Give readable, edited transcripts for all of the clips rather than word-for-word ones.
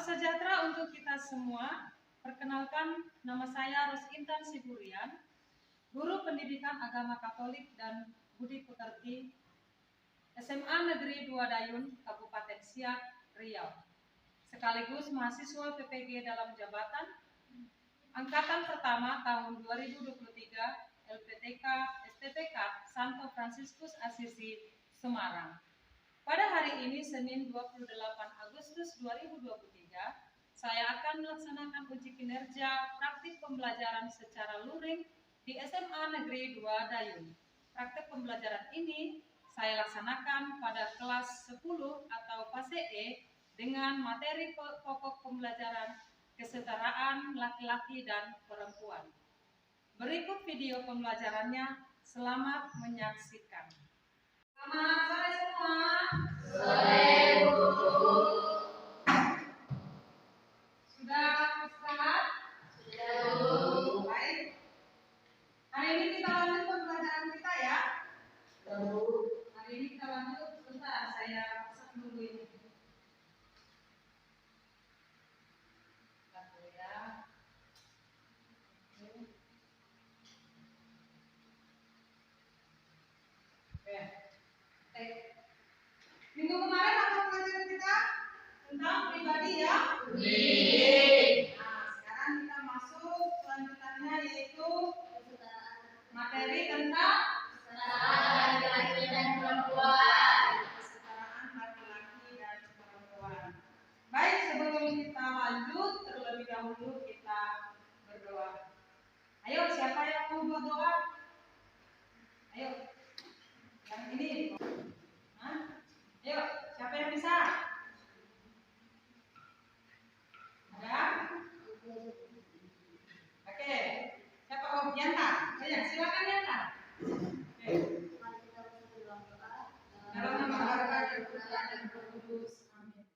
Salam sejahtera untuk kita semua. Perkenalkan, nama saya Ros Intan Siburian, Guru Pendidikan Agama Katolik dan Budi Pekerti, SMA Negeri 2 Dayun, Kabupaten Siak, Riau. Sekaligus mahasiswa PPG dalam jabatan Angkatan Pertama tahun 2023 LPTK STPK Santo Fransiskus Assisi, Semarang. Pada hari ini, Senin 28 Agustus 2023, saya akan melaksanakan uji kinerja praktik pembelajaran secara luring di SMA Negeri 2 Dayun. Praktik pembelajaran ini saya laksanakan pada kelas 10 atau fase E dengan materi pokok pembelajaran kesetaraan laki-laki dan perempuan. Berikut video pembelajarannya. Selamat menyaksikan. Selamat sore semua. Sore, Bu. Sudah istirahat? Sudah, Bu. Baik. Hari ini kita lanjut pembelajaran kita ya. Bu. Hari ini kita lanjut. Sebentar, saya pesan dulu ini. Satu ya. Oke. Minggu kemarin apa pelajaran kita? Tentang pribadi ya? Nah, sekarang kita masuk selanjutnya yaitu materi tentang Kesetaraan laki-laki dan perempuan. kesetaraan laki-laki dan perempuan. Baik, sebelum kita lanjut, terlebih dahulu kita berdoa. Ayo, siapa yang mau buat doa? Ayo, yang ini. Hah? Ayo, siapa yang bisa? Ada? Oke, siapa? Oh, Yanta. Ayo, silakan Yanta. Oke. Dalam nama Bapa dan Putra dan Roh Kudus. Amin.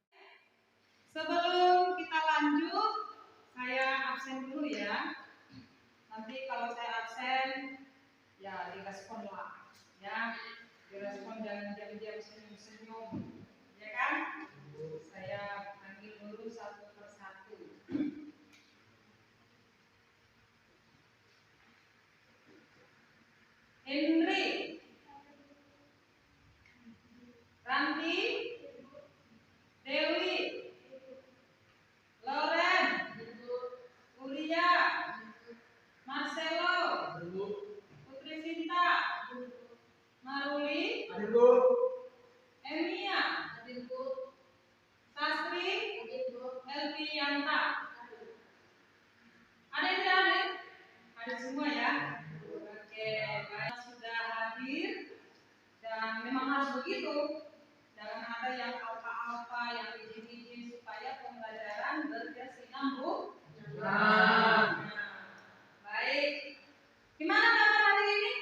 Sebelum kita lanjut, saya absen dulu ya. Nanti kalau saya absen, ya direspon lah, ya direspon, jangan diam-diam senyum-senyum, ya kan? Saya panggil dulu satu persatu. Henry, Ranti, Dewi, Loren, Uria, Marcelo, Putri Sinta, Maruli, Emia, Sastri, Elvianta. Ada yang tidak ada? Ada semua ya? Oke, baik, sudah hadir. Dan memang harus begitu. Jangan ada yang alfa-alfa, yang izin-izin, supaya pembelajaran berkesinambungan. Nah, baik. Gimana kabar hari ini?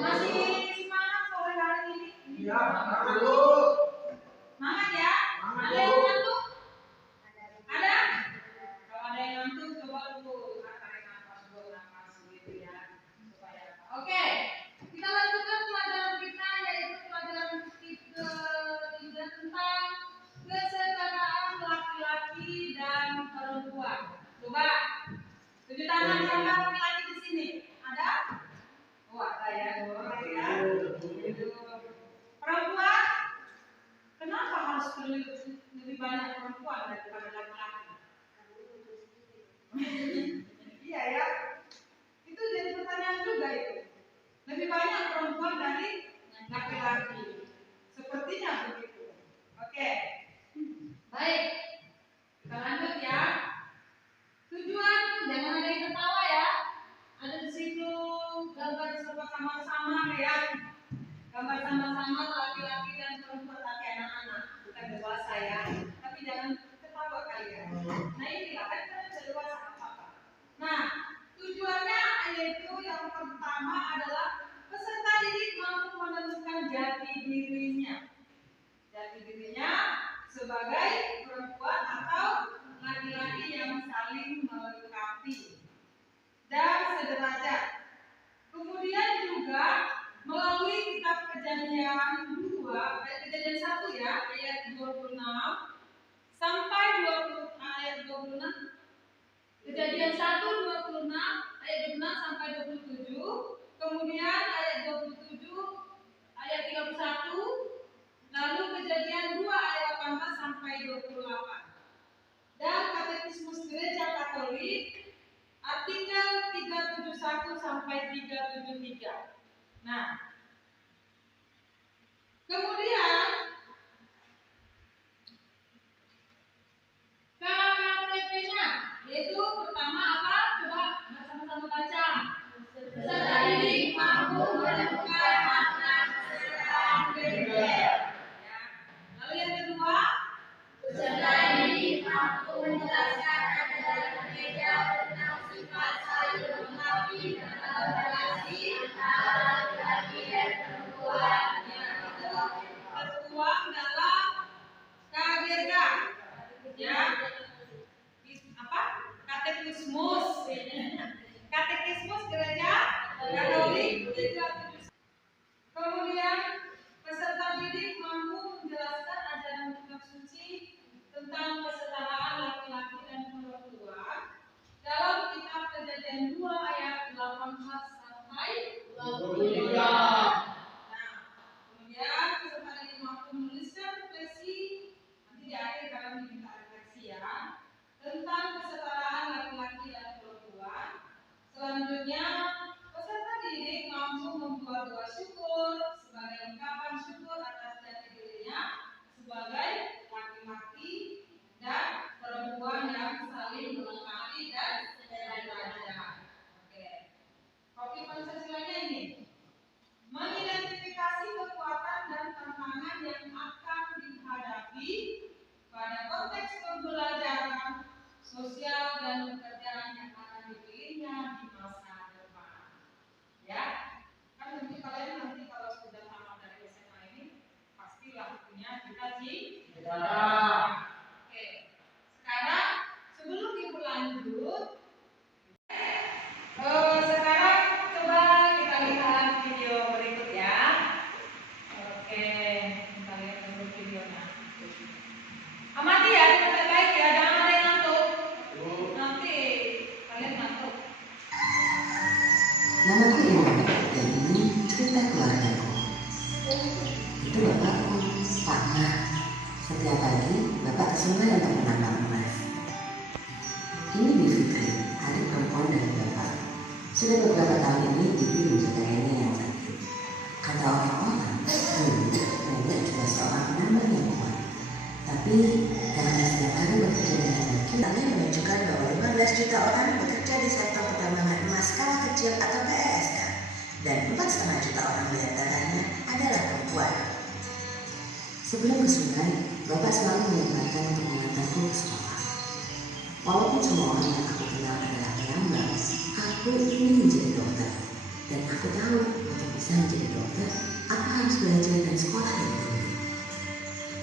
Masih semangat sore hari ini? Iya, Semangat ya? Ada yang ngantuk? Ada? Kalau ada yang ngantuk, coba dulu tarik nafas, buang nafas gitu ya. Supaya oke, kita lanjutkan pelajaran kita, yaitu pelajaran ketiga tentang kesetaraan laki-laki dan perempuan. Coba tunjuk tangan siapa laki-laki di sini? Ada? Oh, ada ya, dua orang ya. Perempuan? Kenapa harus lebih banyak perempuan daripada laki-laki? Iya ya, itu jadi pertanyaan juga itu. Lebih banyak perempuan dari laki-laki. Sepertinya begitu. Oke, baik. Kita lanjut ya. Tujuan, jangan ada yang ketawa ya. Ada di situ gambar sama-sama ya. Gambar sama-sama laki-laki dan perempuan, tapi anak-anak, bukan dewasa ya. Tapi jangan ketawa kalian. Nah inilah kan kita sudah dewasa apa-apa. Nah, tujuannya yaitu yang pertama adalah peserta didik mampu menemukan jati dirinya. Jati dirinya 28. Dan Katekismus Gereja Katolik artikel 371 sampai 373. Nah, kemudian KKTP-nya yaitu pertama apa? Coba sama-sama baca. Peserta didik mampu menemukan makna kesertaan gereja. Ya. Lalu yang kedua, Peserta didik mampu menjelaskan ajaran gereja tentang sifat saling melengkapi dan toleransi antara laki-laki dan perempuan. yang itu tertuang dalam KGK. Ya. Apa? Katekismus. Katekismus Gereja Katolik 371. Kemudian peserta didik mampu menjelaskan ajaran kitab suci tentang kesetaraan laki-laki dan perempuan dalam kitab Kejadian 2 ayat 18 sampai 22. Nah, kemudian peserta didik mampu menuliskan refleksi, nanti di akhir kalian diminta refleksi ya, tentang kesetaraan laki-laki dan perempuan. Selanjutnya, peserta didik mampu membuat doa syukur sebagai ungkapan syukur atas jati dirinya sebagai laki-laki dan perempuan yang saling melengkapi dan sederhana. Oke. Kopi Pancasilanya ini mengidentifikasi kekuatan dan tantangan yang akan dihadapi pada konteks pembelajaran sosial dan pekerjaan yang akan dipilihnya di masa depan. Ya, kan nanti kalian kalau sudah tamat dari SMA ini pastilah punya cita-cita. Oke, sekarang sebelum ibu lanjut, sekarang coba kita lihat video berikut ya. Oke, kita lihat dulu videonya. Amati ya, kita baik ya, jangan ada yang ngantuk. Nanti kalian ngantuk. Namaku Iwan dan ini cerita keluargaku. Itu bapakku, Pak Mak. Setiap pagi, bapak ke sungai untuk menambang emas. Ini Bu Fitri, adik perempuan dari bapak. Sudah beberapa tahun ini ibu menjaga nenek yang sakit. Kata orang-orang, dulu nenek juga seorang penambang yang kuat. Tapi karena setiap hari bekerja dengan baki, kami menunjukkan bahwa 15 juta orang bekerja di sektor pertambangan emas skala kecil atau PSK, dan 4,5 juta orang di antaranya adalah perempuan. Sebelum ke sungai, bapak selalu menyempatkan untuk mengantarku ke sekolah. Walaupun semua orang yang aku kenal adalah penambang, aku ingin menjadi dokter. Dan aku tahu untuk bisa menjadi dokter, aku harus belajar dan sekolah yang tinggi.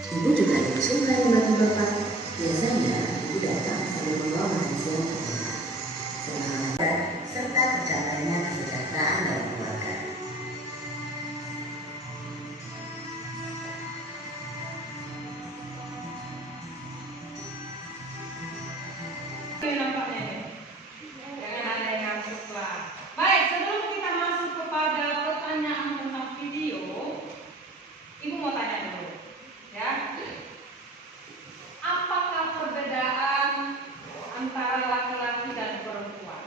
Ibu juga tidak suka membantu bapak. Biasanya ibu datang sambil membawa makan siang ke rumah. Semangat serta tercapainya kesejahteraan dari keluarga. Oke, nampaknya ini. Jangan ada yang ngantuk lah. Baik, sebelum kita masuk kepada pertanyaan tentang video, ibu mau tanya dulu, ya. Apakah perbedaan antara laki-laki dan perempuan?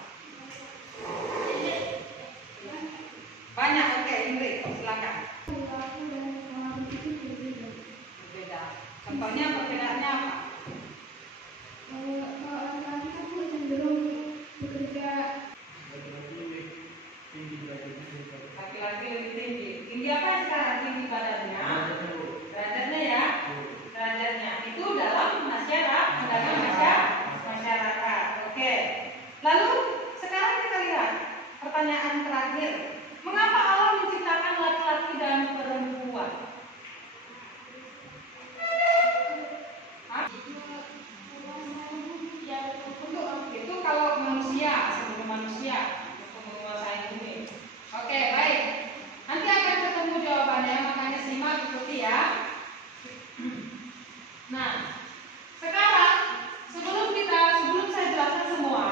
Banyak, oke, Indri, silakan. Berbeda. Contohnya perbedaannya apa? Laki-laki lebih tinggi. Tinggi apa sekarang? Tinggi badannya? Derajatnya ya? Derajatnya. Itu dalam masyarakat. Oke. Lalu sekarang kita lihat pertanyaan terakhir. Mengapa Allah menciptakan laki-laki dan perempuan? Itu kalau manusia, sebelum manusia untuk menguasai bumi. Oke, baik. Nanti akan ketemu jawabannya, makanya simak, ikuti ya. Nah, sekarang sebelum saya jelaskan semua,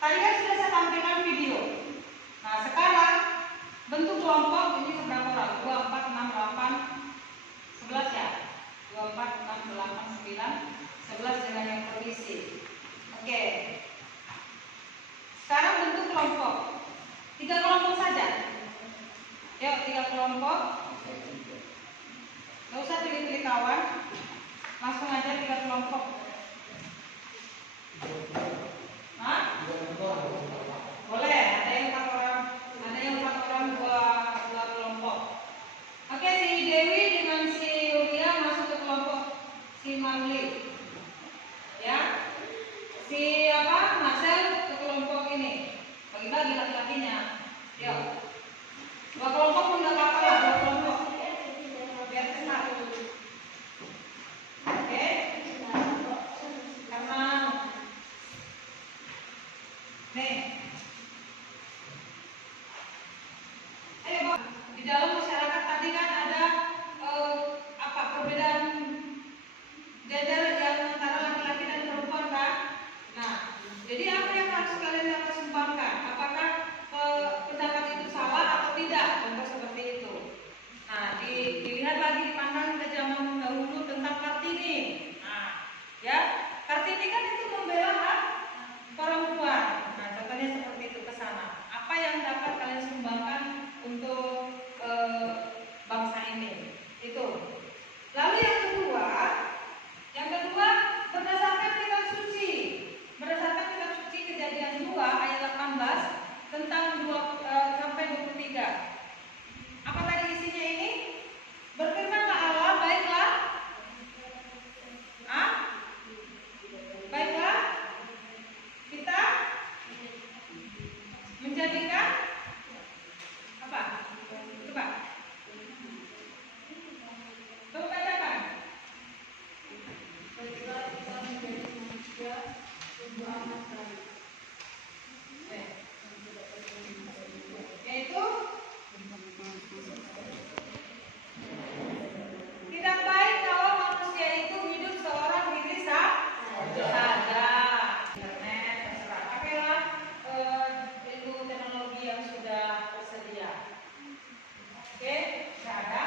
tadi kan sudah saya tampilkan video. Nah, sekarang bentuk kelompok ini seberapa orang? 2, 4, 6, 8, 11 ya? 2, 4, 6, 8, 9, Dewi kawan, langsung aja 3 kelompok. Hah? Boleh, ada yang 4 orang, dua kelompok. Oke, si Dewi dengan si Yulia masuk ke kelompok si Marli. Ya. Si Marcel ke kelompok ini. Bagi-bagi laki-lakinya. Yuk. 2 kelompok pun enggak apa-apa lah, 2 kelompok. Biar cepat. Oke. Karena nih. Ayo, Bang. Di dalam masyarakat tadi kan ada perbedaan gender yang antara laki-laki dan perempuan kan? Nah, jadi apa yang harus kalian pertimbangkan? Apakah pendapat itu salah atau tidak? Contoh seperti itu. Nah, dilihat lagi, dipandang ke zaman dahulu tentang Kartini. Nah, ya, Kartini kan itu membela hak perempuan. Nah, contohnya seperti itu ke sana. Apa yang dapat kalian sumbangkan untuk bangsa ini? Itu. Lalu yang kedua berdasarkan kitab suci. Berdasarkan kitab suci Kejadian 2 ayat 18 tentang 2 sampai 23. Apa tadi isinya ini? Berfirmanlah Allah, baiklah. Baiklah kita menjadikan apa? Coba. Coba bacakan. Yaitu tidak baik kalau manusia itu hidup seorang diri saja. Internet terserah, pakailah ilmu teknologi yang sudah tersedia. Oke, sudah ada.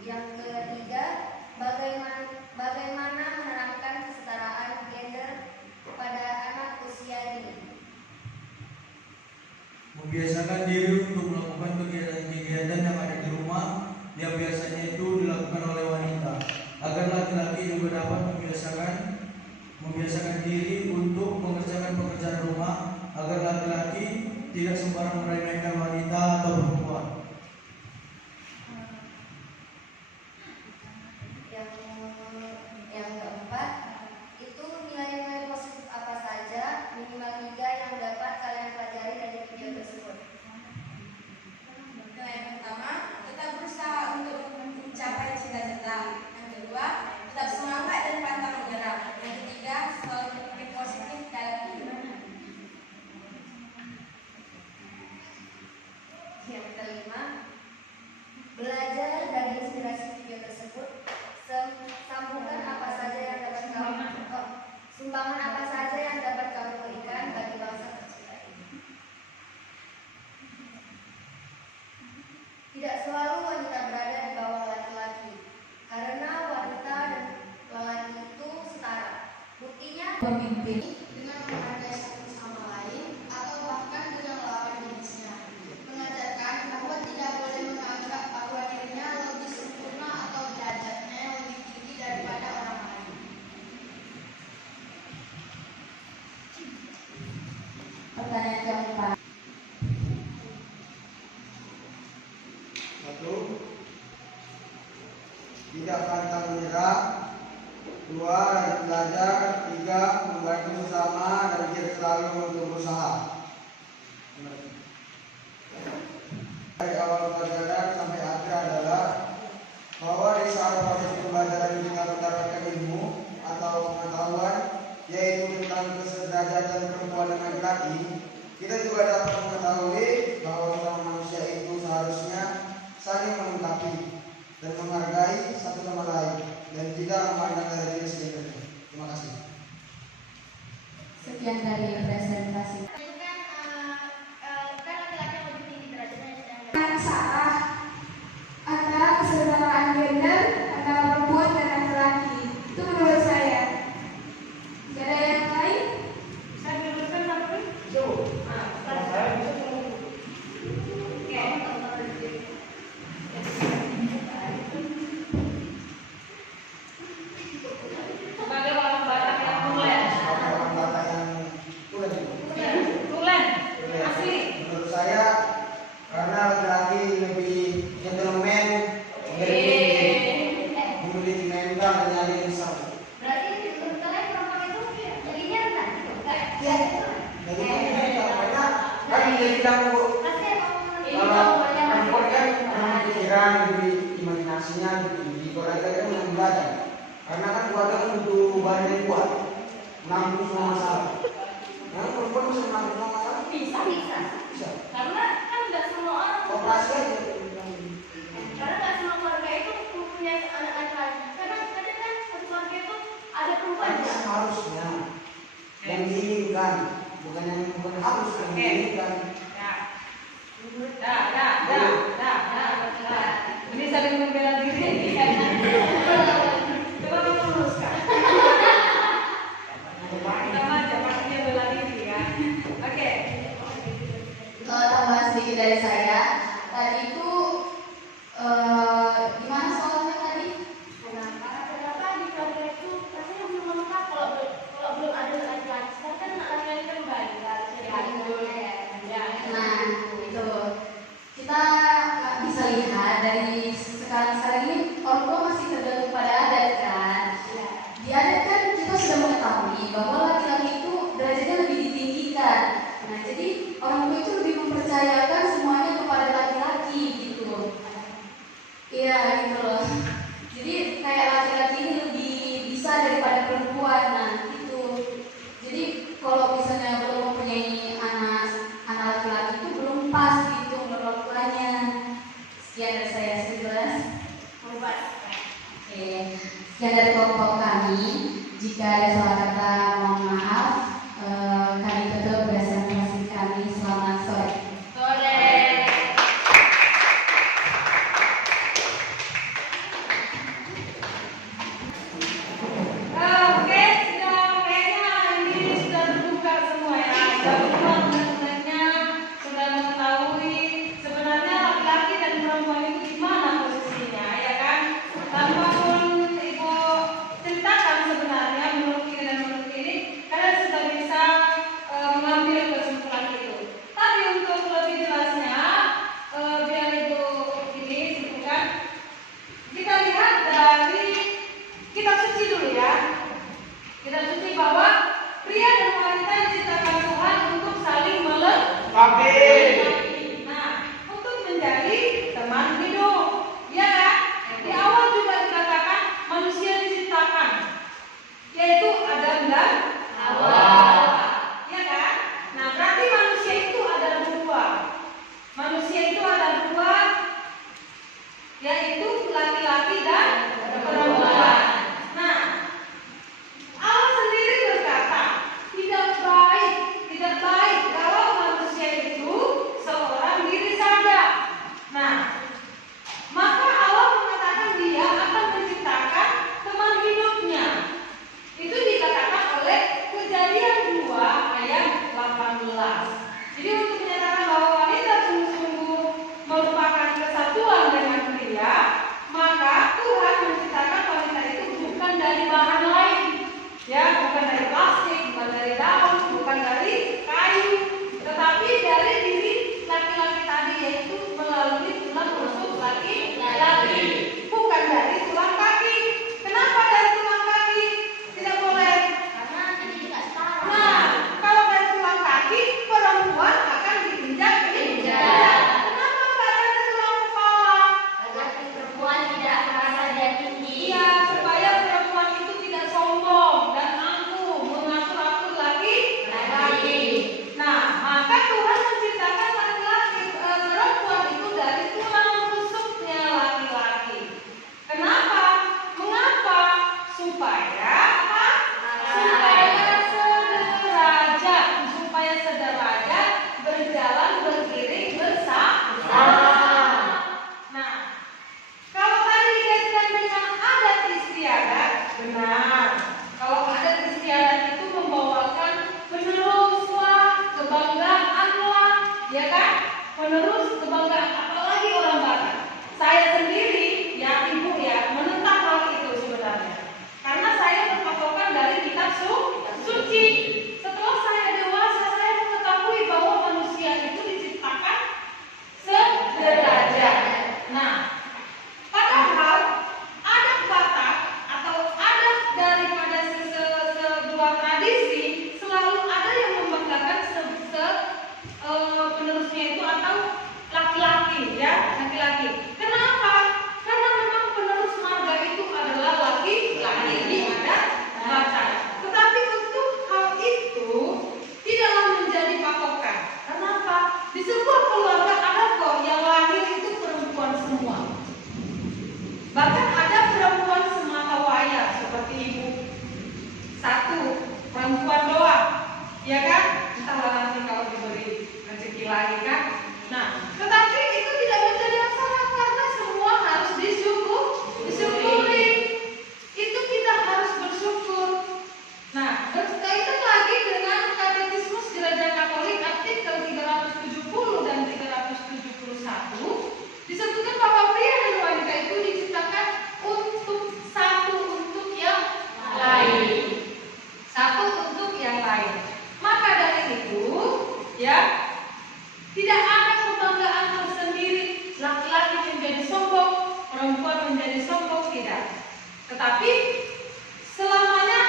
Yang ketiga, bagaimana menerapkan kesetaraan gender pada anak usia dini. Membiasakan diri untuk melakukan kegiatan-kegiatan yang ada di rumah yang biasanya itu dilakukan oleh wanita, agar laki-laki juga dapat membiasakan diri untuk mengerjakan pekerjaan rumah, agar laki-laki tidak sembarang meremehkan wanita atau perempuan. Yang keempat, itu nilai-nilai positif apa saja, minimal 3 yang dapat kalian pelajari dari video tersebut. Yang pertama, tetap berusaha untuk mencapai cita-cita. Yang kedua, tetap semangat dan pantang menyerah. Yang ketiga, selalu berpikir positif dalam hidup. Yang kelima, belajar dari inspirasi video tersebut. Sambungkan apa saja yang dapat sumbangan apa saja yang dapat kamu berikan bagi bangsa tercinta ini. Tidak selalu wanita berada di bawah laki-laki, karena wanita dan lelaki itu setara. Buktinya Pemimpin dengan menghargai satu sama lain atau bahkan dengan lawan jenisnya, mengajarkan bahwa tidak boleh menganggap bahwa dirinya lebih sempurna atau derajatnya yang lebih tinggi daripada orang lain. Pertanyaan keempat. 1. Tidak pantang menyerah. 2. Rajin belajar. 3. Membantu sesama dan tidak selalu untuk berusaha. Dari awal pelajaran sampai akhir adalah bahwa di saat proses pembelajaran kita mendapatkan ilmu atau pengetahuan, yaitu tentang kesederajatan perempuan dan laki-laki, kita juga dapat mengetahui bahwa sesama manusia itu seharusnya saling melengkapi dan menghargai satu sama lain dan tidak memandang dari diri sendiri. Terima kasih. Sekian dari presentasi. Yang salah antara kesetaraan gender antara perempuan dan laki-laki, itu menurut saya. Tidak ada yang lain? Saya menurutkan apa? Sebagai orang Batak yang tulen. Orang Batak yang tulen. Tulen. Asli. Menurut saya karena laki-laki lebih gentleman, memiliki mental dan nyali besar. berarti menurut kalian perempuan itu jadinya rendah gitu? Ya, jadi karena kan dia bilang bu, kalau perempuan kan pikiran lebih imajinasinya lebih tinggi, kalau laki-laki kan yang belajar. Karena kan keluarga kan butuh bahan yang kuat, menampung semua masalah. Yang perempuan bisa menampung semua masalah? Bisa. Karena kan nggak semua orang, Operasi aja. karena nggak semua keluarga itu punya anak laki-laki. Karena kadang kan satu keluarga itu ada perempuan. Kan seharusnya yang diinginkan, bukan yang bukan harus yang diinginkan. Ini saling membela diri. Coba kamu luruskan. Sama aja pastinya bela diri kan. Oke. Tambahan sedikit dari saya. Tadi itu gimana soalnya tadi? Kenapa di keluarga itu rasanya belum lengkap kalau belum ada laki-laki. Sekarang kan laki-laki kan banyak, Nah, itu kita nggak bisa lihat dari sekarang ini orang tua masih tergantung pada adat kan. Di adat kan kita sudah mengetahui bahwa laki-laki itu derajatnya lebih ditinggikan. Nah, jadi orang tua itu lebih mempercayakan semuanya kepada laki-laki gitu. Iya gitu loh. Jadi kayak laki-laki ini lebih bisa daripada perempuan. Nah, gitu. Jadi kalau misalnya belum mempunyai anak laki-laki itu belum pas gitu menurut tuanya. Sekian dari saya 11. Oke. Sekian dari kelompok kami. Jika ada salah kata mohon maaf. Kami tutup presentasi kami. Selamat sore. Nah, padahal adat Batak atau adat daripada sebuah tradisi selalu ada yang membanggakan penerusnya itu atau laki-laki, ya, laki-laki. Kenapa? Karena memang penerus marga itu adalah laki-laki di adat Batak. Tetapi untuk hal itu tidaklah menjadi patokan. Kenapa? Di sebuah keluarga ada kok yang lahir itu perempuan semua. Bahkan ada perempuan semata wayang seperti ibu satu perempuan doang, ya kan? Entahlah nanti kalau diberi rezeki lagi kan. Nah, tetapi itu tidak menjadi masalah karena semua harus disyukuri. Itu kita harus bersyukur. Nah, berkaitan lagi dengan Katekismus Gereja Katolik artikel 370 dan 371 disebutkan bahwa pria dan wanita itu diciptakan untuk yang lain. Satu untuk yang lain. Maka dari itu, ya, tidak ada kebanggaan tersendiri, laki-laki menjadi sombong, perempuan menjadi sombong, tidak. Tetapi selamanya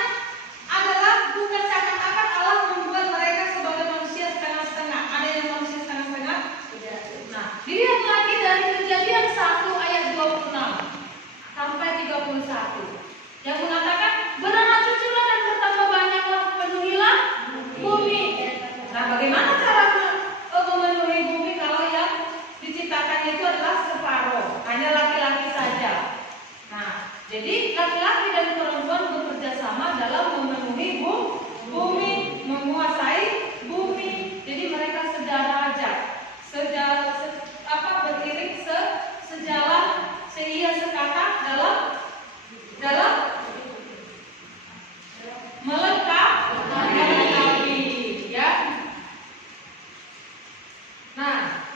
adalah bukan seakan-akan Allah membuat mereka sebagai manusia setengah-setengah. Ada yang manusia setengah-setengah? Tidak. Nah, dilihat lagi dari Kejadian 1 ayat 26 sampai 31 yang mengatakan beranak cuculah dan bertambah banyaklah, penuhilah bumi. Nah, bagaimana cara memenuhi bumi kalau yang diciptakannya itu adalah separuh, hanya laki-laki saja. Nah, jadi laki-laki dan perempuan bekerja sama dalam memenuhi bumi, menguasai bumi. Jadi mereka sederajat, beriring sejalan, seia sekata dalam melengkapi, ya. Nah,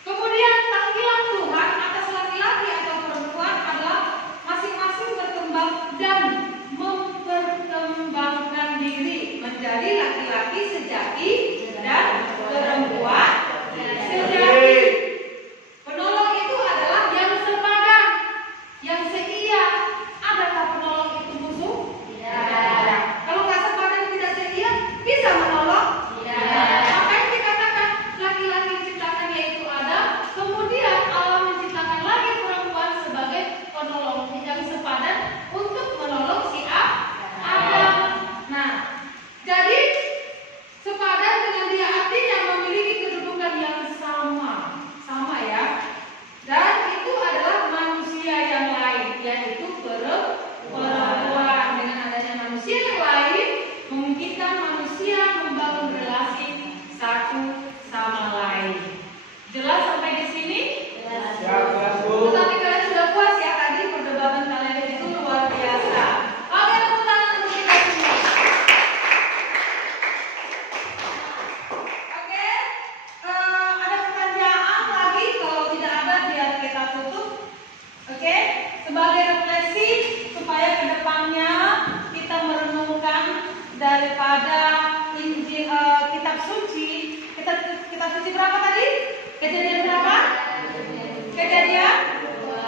kemudian panggilan Tuhan atas laki-laki atau perempuan adalah masing-masing berkembang dan memperkembangkan diri menjadi laki-laki sejati dan perempuan sejati. Penolong itu adalah yang sepadan, yang seia. Adakah penolong itu musuh? Tidak. Kalau nggak sepadan, tidak seia, bisa menolong? Tidak. Makanya dikatakan laki-laki diciptakannya itu Adam, kemudian Allah menciptakan lagi perempuan sebagai penolong yang sepadan untuk menolong si Adam. Nah, jadi sepadan dengan dia artinya memiliki kedudukan yang sama ya. Dan itu adalah manusia yang lain, yaitu perempuan. Dengan adanya manusia yang lain memungkinkan manusia membangun relasi satu sama lain. Jelas sampai di sini? Jelas, Bu. Tetapi kalian sudah puas ya, tadi perdebatan kalian itu luar biasa. Oke, tepuk tangan untuk kita semua. Oke, ada pertanyaan lagi? Kalau tidak ada, biar kita tutup. Oke, sebagai refleksi supaya kedepannya kita merenungkan daripada Injil, kitab suci. Kitab suci berapa tadi? Kejadian berapa? Kejadian 2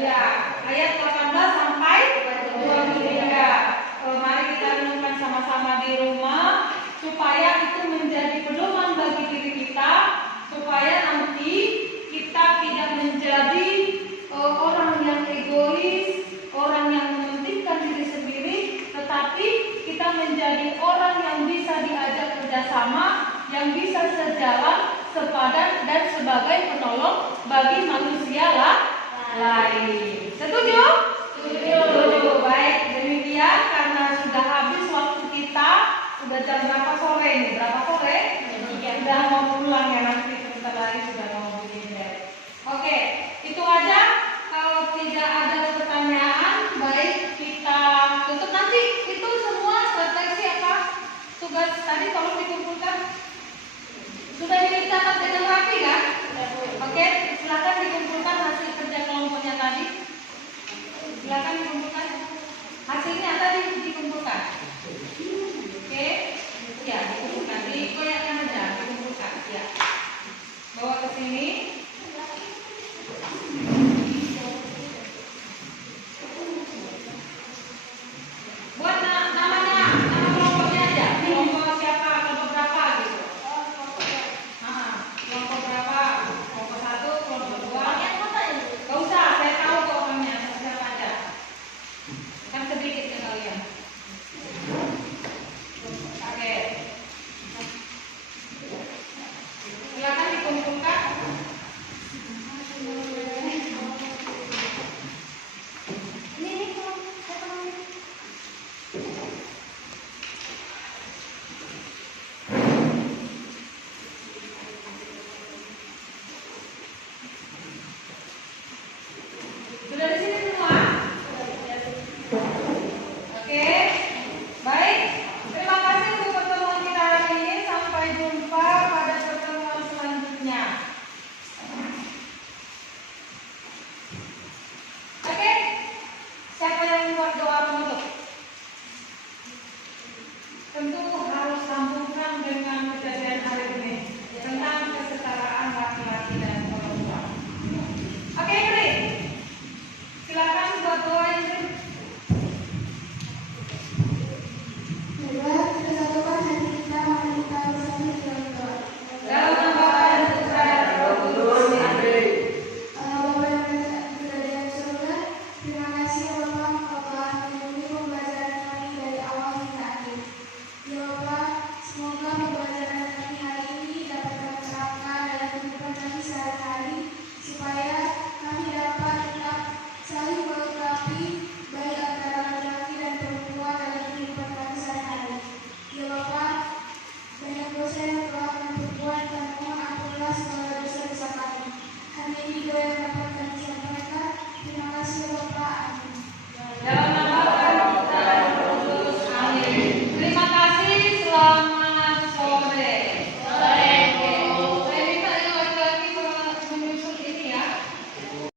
ya, ayat 18 sampai 23. Mari kita renungkan sama-sama di rumah supaya itu menjadi pedoman bagi diri kita, supaya nanti kita tidak menjadi orang yang egois, orang yang mementingkan diri sendiri, tetapi kita menjadi orang yang bisa diajak kerjasama, yang bisa sejalan, sepadan, dan sebagai penolong bagi manusia lain. Setuju? Setuju. Baik, demikian karena sudah habis waktu kita. Sudah jam berapa sore ini? Berapa sore? Sudah mau pulang ya, nanti sebentar lagi sudah mau begini. Oke, itu aja. Kalau tidak ada pertanyaan, baik kita tutup. Nanti itu semua refleksi apa? Tugas tadi tolong dikumpulkan. Sudah dicatat dengan rapi kan? Oke, silakan dikumpulkan hasil kerja kelompoknya tadi. Silakan dikumpulkan. Hasilnya tadi dikumpulkan. Oke, ya dikumpulkan. Dikoyakkan aja, dikumpulkan. Ya. sini.